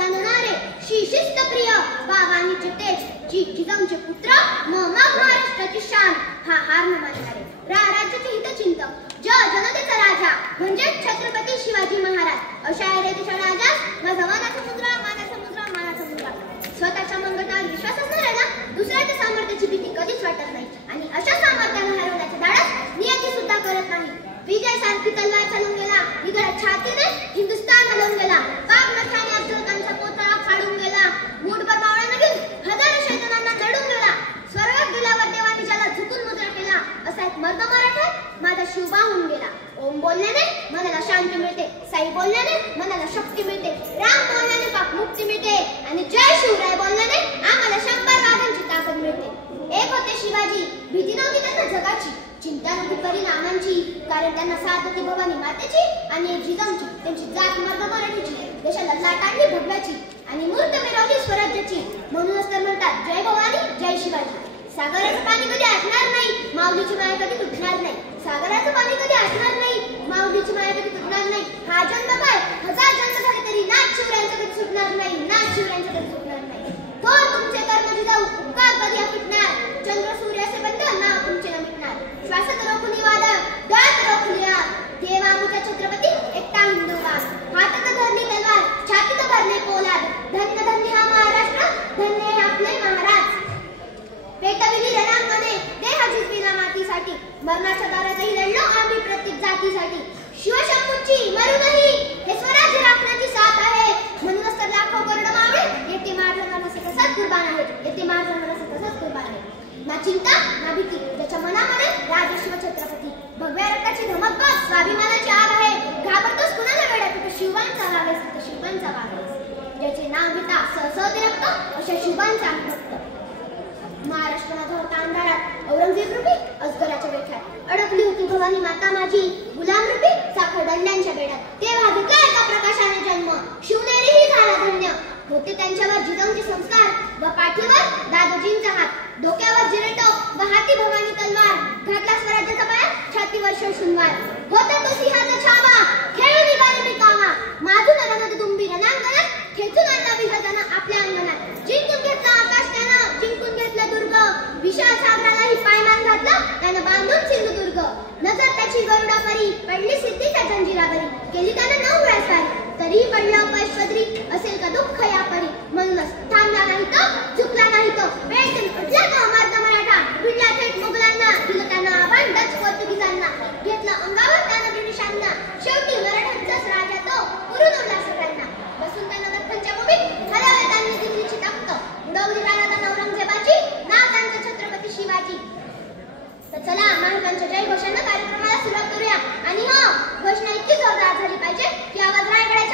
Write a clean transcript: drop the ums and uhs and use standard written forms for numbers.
जाणणारे शिस्तप्रिय बाबांचे तेज जिजाऊंचे पुत्र मग महाराष्ट्राची शान हा हार न मानणारे राज्याचे हितचिंतक जनतेचा राजा म्हणजे छत्रपती शिवाजी महाराज अशा ऐतिहासिक राजास माझा मानाचा मुद्रा मानाचा मुद्रा मानाचा मुद्रा स्वतःच्या मंगळावर विश्वास असणाऱ्याला दुसऱ्याच्या सामर्थ्याची भीती कधीच वाटत नाही आणि अशा सामर्थ्याला हरवण्याचे धाडस नियती सुद्धा करत नाही विजय सारखी तलवार चालून गेला निगडा छातीने हिंदुस्थान हलवून गेला पाक नखाने अफजल खानचा पोतळा फाडून गेला मूठभर मावळ्यांना घेऊन हजारो शैतानांना लढून गेला स्वर्गात गेल्यावर देवाने ज्याला झुकून मुद्रा केला असा एक मर्द मराठा माझा शिव होऊन गेला ओम बोलण्याने मनाला शांती मिळते साई बोलण्याने मनाला शक्ती मिळते राम बोलण्याने पाप मुक्ती मिळते आणि जय शिवराय बोलण्याने आम्हाला 100 वाघांची ताकद मिळते एक होते शिवाजी भीती नव्हती त्यांना जगाची चिंता नव्हती परिणामांची कारण त्यांना साथ होती भवानी मातेची आणि एक जिजाऊंची त्यांची जात मर्द मराठीची देशाला लाट आणली भगव्याची आणि मूर्त मिरवली स्वराज्याची म्हणूनच तर म्हणतात जय भवानी जय शिवाजी सागराचं पाणी कधी आटणार नाही माऊलीची माया कधी तुटणार नाही सागराचं पाणी कधी आटणार नाही माऊलीची माया कधी तुटणार नाही हा जन्म काय 1000 जन्म झाले तरी नाथ शिवरायांचा कधी सुटणार नाही नाथ शिवरायांचा कधी सुटणार नाही थोर तुमचे कर्म जिजाऊ उपकार कधी अपिटणार चंद्र सूर्य असे बंध ना तुमचे न मिटणार श्वासात रोखुनी वादळ डोळ्यात रोखुनी आग देवा मुचा छत्रपती एकटा हिंदुवाद हातात धरली तलवार छातीत भरले पोलाद धन्य धन्य हा महाराष्ट्र धन्य हे आपले महाराज पेटविली रणांगणे देह जिंकविला मातीसाठी मरणाच्या दारातही लढलो आम्ही प्रत्येक जातीसाठी शिवशंभूंची मरू नाही हे स्वराज्य राखण्याची साथ आहे म्हणूनच तर लाखो करोड मावळे येथे मारणारा सतत कुर्बान आहेत येथे मारणारा सतत कुर्बान आहेत ना चिंता ना भीती त्याच्या मनामध्ये राजशिव छत्रपती भगव्या रक्ताची धमक बघ स्वाभिमानाची आग आहे घाबरतोस कुणाला वेड्या कुठे शिवांचा वाग आहे तिथे शिवांचा वाग आहे ज्याचे नाव घेता सहसहते रक्त अशा शिवांचा भक्त महाराष्ट्राला होता अंधारात औरंगजेब रूपी अजगराच्या बेड्यात अडकली होती भवानी माता माझी गुलाम रूपी साखर दंड्यांच्या बेड्यात तेव्हा घेतला एका प्रकाशाने जन्म शिवनेरीही झाला धन्य होते त्यांच्यावर जिजाऊंचे संस्कार व पाठीवर दादाजींचा हात डोक्यावर जिरेटोप व हाती भवानी तलवार घातला स्वराज्याचा पाया छातीवर शोषूनवार होता तो सिंहाचा छावा खेळून निघाले मी कामा माझून आला तुंबी रणांगणात खेचून आणला विहताना आपल्या अंगणात जिंकून घेतला आकाश त्यानं जिंकून घेतला दुर्ग विशाल सागरालाही पायमान घातला त्यानं बांधून सिंधुदुर्ग नजर त्याची गरुडापरी पडली सिद्धीच्या जंजिरावरी केली त्यानं 9 वेळा तरी पडला पैश्वरी असेल का दुःख या परी म्हणूनच थांबला नाही तो झुकला नाही तो वेळेतून उठला तो मर्द मराठा भिडला थेट मुघलांना दिलं त्यानं आव्हान डच पोर्तुगीजांना घेतलं अंगावर त्यानं ब्रिटिशांना शेवटी मराठ्यांचाच राजा तो पुरून उरला सगळ्यांना बसून त्यानं दख्खनच्या भूमीत हरवले त्यांनी दिल्लीची तख्त उडवली राजा औरंगजेबाची नाव त्यांचं छत्रपती शिवाजी तर चला महाराजांच्या जय घोषानं कार्यक्रमाला सुरुवात करूया आणि हो घोषणा इतकी जोरदार झाली पाहिजे की आवाज रायगडाच्या